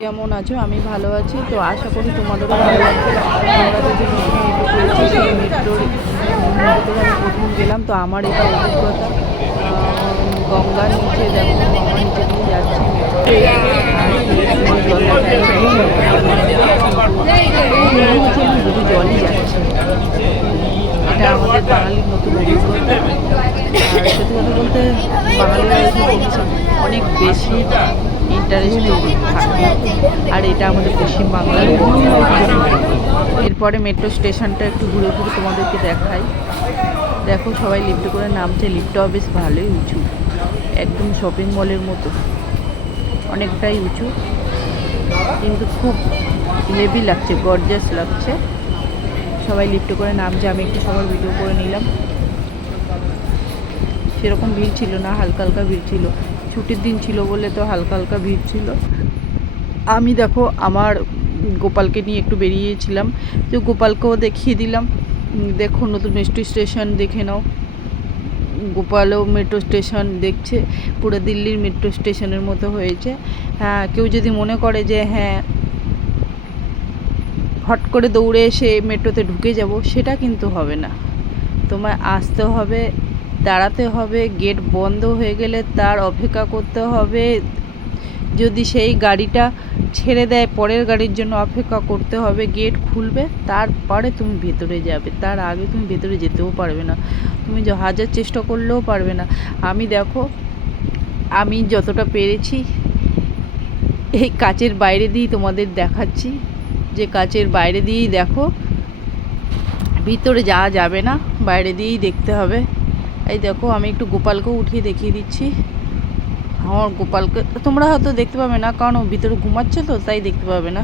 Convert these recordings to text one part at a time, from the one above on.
কেমন আছো? আমি ভালো আছি। তো আশা করি তোমাদেরও ভালো লাগছে। আমরা যদি মেট্রো করেছি সেই মেট্রোর ভিতরে আমি প্রথম গেলাম। তো আমার এটা অভিজ্ঞতা গঙ্গার নিচে দেখো, গঙ্গার নিচে দিয়ে যাচ্ছে মেট্রো। আর কি সুন্দর জল দেখা যাচ্ছে, মনে হচ্ছে না শুধু জলই যাচ্ছে। এটা আমাদের বাঙালির নতুন অভিজ্ঞতা। আর সত্যি কথা বলতে বাঙালিরা এখানে অনেক বেশি ইন্টারেস্টেড থাকে। আর এটা আমাদের পশ্চিমবাংলার। এরপরে মেট্রো স্টেশনটা একটু ঘুরে ঘুরে তোমাদেরকে দেখাই। দেখো সবাই লিফটে করে নামছে। লিফটটাও বেশ ভালোই উঁচু, একদম শপিং মলের মতো, অনেকটাই উঁচু, কিন্তু খুব হেভি লাগছে, গর্জাস লাগছে। সবাই লিফটে করে নামছে, আমি একটু সবার ভিডিও করে নিলাম। সেরকম ভিড় ছিল না, হালকা হালকা ভিড় ছিল, ছুটির দিন ছিল বলে তো হালকা হালকা ভিড় ছিল। আমি দেখো আমার গোপালকে নিয়ে একটু বেরিয়েছিলাম, তো গোপালকেও দেখিয়ে দিলাম। দেখো নতুন মেট্রো স্টেশন দেখে নাও। গোপালও মেট্রো স্টেশন দেখছে, পুরো দিল্লির মেট্রো স্টেশনের মতো হয়েছে। হ্যাঁ, কেউ যদি মনে করে যে হ্যাঁ হট করে দৌড়ে এসে মেট্রোতে ঢুকে যাব, সেটা কিন্তু হবে না। তোমায় আসতে হবে, দাঁড়াতে হবে, গেট বন্ধ হয়ে গেলে তার অপেক্ষা করতে হবে। যদি সেই গাড়িটা ছেড়ে দেয়, পরের গাড়ির জন্য অপেক্ষা করতে হবে। গেট খুলবে, তারপরে তুমি ভেতরে যাবে, তার আগে তুমি ভেতরে যেতেও পারবে না। তুমি হাজার চেষ্টা করলেও পারবে না। আমি দেখো, আমি যতটা পেরেছি এই কাচের বাইরে দিয়েই তোমাদের দেখাচ্ছি, যে কাচের বাইরে দিয়েই দেখো, ভিতরে যাওয়া যাবে না, বাইরে দিয়েই দেখতে হবে। এই দেখো আমি একটু গোপালকেও উঠিয়ে দেখিয়ে দিচ্ছি। আমার গোপালকে তোমরা হয়তো দেখতে পাবে না, কারণ ও ভিতরে ঘুমাচ্ছে, তো তাই দেখতে পাবে না।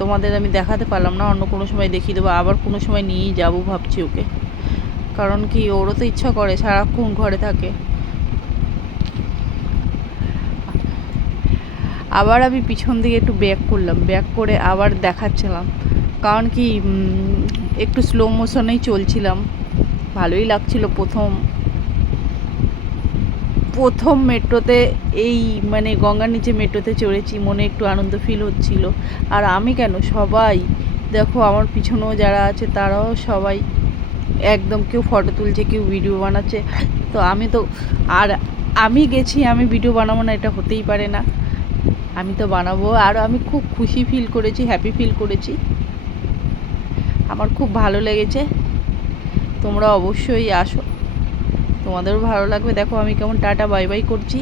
তোমাদের আমি দেখাতে পারলাম না, অন্য কোনো সময় দেখিয়ে দেবো। আবার কোনো সময় নিয়েই যাবো ভাবছি ওকে, কারণ কি ওরও তো ইচ্ছা করে, সারাক্ষণ ঘরে থাকে। আবার আমি পিছন দিকে একটু ব্যাক করলাম, ব্যাক করে আবার দেখাচ্ছিলাম, কারণ কি একটু স্লো মোশনেই চলছিলাম। ভালোই লাগছিল। প্রথম মেট্রোতে, এই মানে গঙ্গার নিচে মেট্রোতে চড়েছি, মনে একটু আনন্দ ফিল হচ্ছিল। আর আমি কেন, সবাই দেখো আমার পিছনেও যারা আছে তারাও সবাই একদম, কেউ ফটো তুলছে, কেউ ভিডিও বানাচ্ছে। তো আর আমি গেছি, আমি ভিডিও বানাবো না এটা হতেই পারে না, আমি তো বানাবো। আর আমি খুব খুশি ফিল করেছি, হ্যাপি ফিল করেছি, আমার খুব ভালো লেগেছে। তোমরা অবশ্যই আসো, তোমাদেরও ভালো লাগবে। দেখো আমি কেমন টাটা বাই বাই করছি,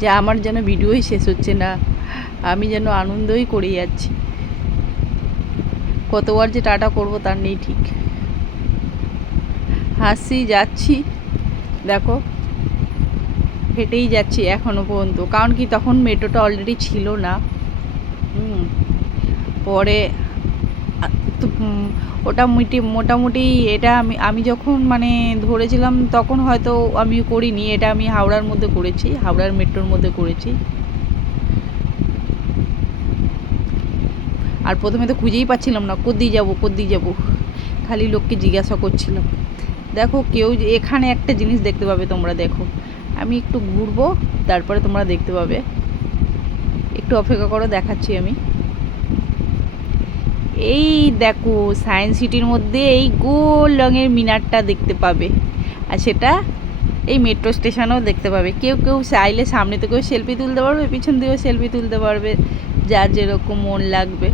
যে আমার যেন ভিডিওই শেষ হচ্ছে না, আমি যেন আনন্দই করে যাচ্ছি। কতবার যে টাটা করব তার নেই ঠিক। হাসি যাচ্ছি, দেখো হেঁটেই যাচ্ছি এখনো পর্যন্ত, কারণ কি তখন মেট্রোটা অলরেডি ছিল না। পরে তো ওটা মোটামুটি এটা আমি যখন মানে ধরেছিলাম তখন হয়তো আমি করিনি, এটা আমি হাওড়ার মধ্যে করেছি, হাওড়ার মেট্রোর মধ্যে করেছি। আর প্রথমে তো খুঁজেই পাচ্ছিলাম না, কোদ্দিই যাবো, খালি লোককে জিজ্ঞাসা করছিলাম। দেখো কেউ এখানে একটা জিনিস দেখতে পাবে তোমরা, দেখো আমি একটু ঘুরবো, তারপরে তোমরা দেখতে পাবে। একটু অপেক্ষা করো, দেখাচ্ছি আমি। এই দেখো সায়েন্স সিটির মধ্যে এই গোল রঙের মিনারটা দেখতে পাবে, আর সেটা এই মেট্রো স্টেশনেও দেখতে পাবে। কেউ কেউ চাইলে সামনে থেকেও সেলফি তুলতে পারবে, পিছন দিকেও সেলফি তুলতে পারবে, যার যেরকম মন লাগবে।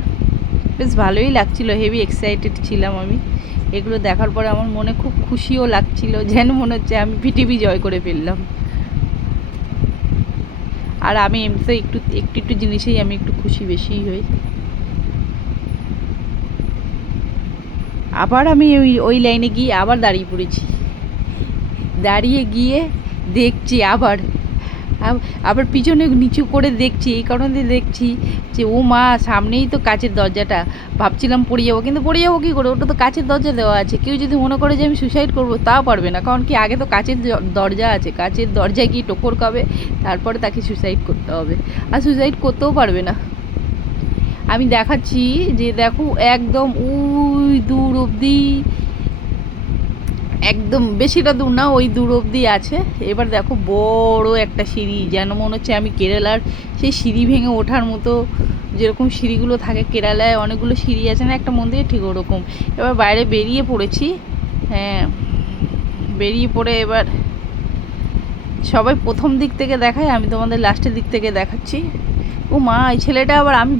বেশ ভালোই লাগছিল, হেভি এক্সাইটেড ছিলাম আমি। এগুলো দেখার পরে আমার মনে খুব খুশিও লাগছিল, যেন মনে হচ্ছে আমি পৃথিবী জয় করে ফেললাম। আর আমি এমনিতে একটু একটু একটু জিনিসেই আমি একটু খুশি বেশিই হই। আবার আমি ওই লাইনে গিয়ে আবার দাঁড়িয়ে পড়েছি, দাঁড়িয়ে গিয়ে দেখছি আবার পিছনে নিচু করে দেখছি, এই কারণে দেখছি যে ও মা, সামনেই তো কাচের দরজাটা, ভাবছিলাম পড়ে যাবো, কিন্তু পড়ে যাবো কী করে, ওটা তো কাচের দরজা দেওয়া আছে। কেউ যদি মনে করে যে আমি সুসাইড করবো, তাও পারবে না, কারণ কি আগে তো কাচের দরজা আছে, কাচের দরজায় গিয়ে টোকর খাবে, তারপরে তাকে সুসাইড করতে হবে, আর সুসাইড করতেও পারবে না। আমি দেখাচ্ছি যে দেখো একদম ওই দূর অবধি একদম বেশিটা দূর না, ওই দূর অবধি আছে। এবার দেখো বড় একটা সিঁড়ি, যেন মনে হচ্ছে আমি কেরালার সেই সিঁড়ি ভেঙে ওঠার মতো, যেরকম সিঁড়িগুলো থাকে কেরালায় অনেকগুলো সিঁড়ি আছে না একটা মন্দিরে, ঠিক ওরকম। এবার বাইরে বেরিয়ে পড়েছি। হ্যাঁ, বেরিয়ে পড়ে এবার সবাই প্রথম দিক থেকে দেখায়, আমি তোমাদের লাস্টের দিক থেকে দেখাচ্ছি। ও মা, এই ছেলেটা আবার আমি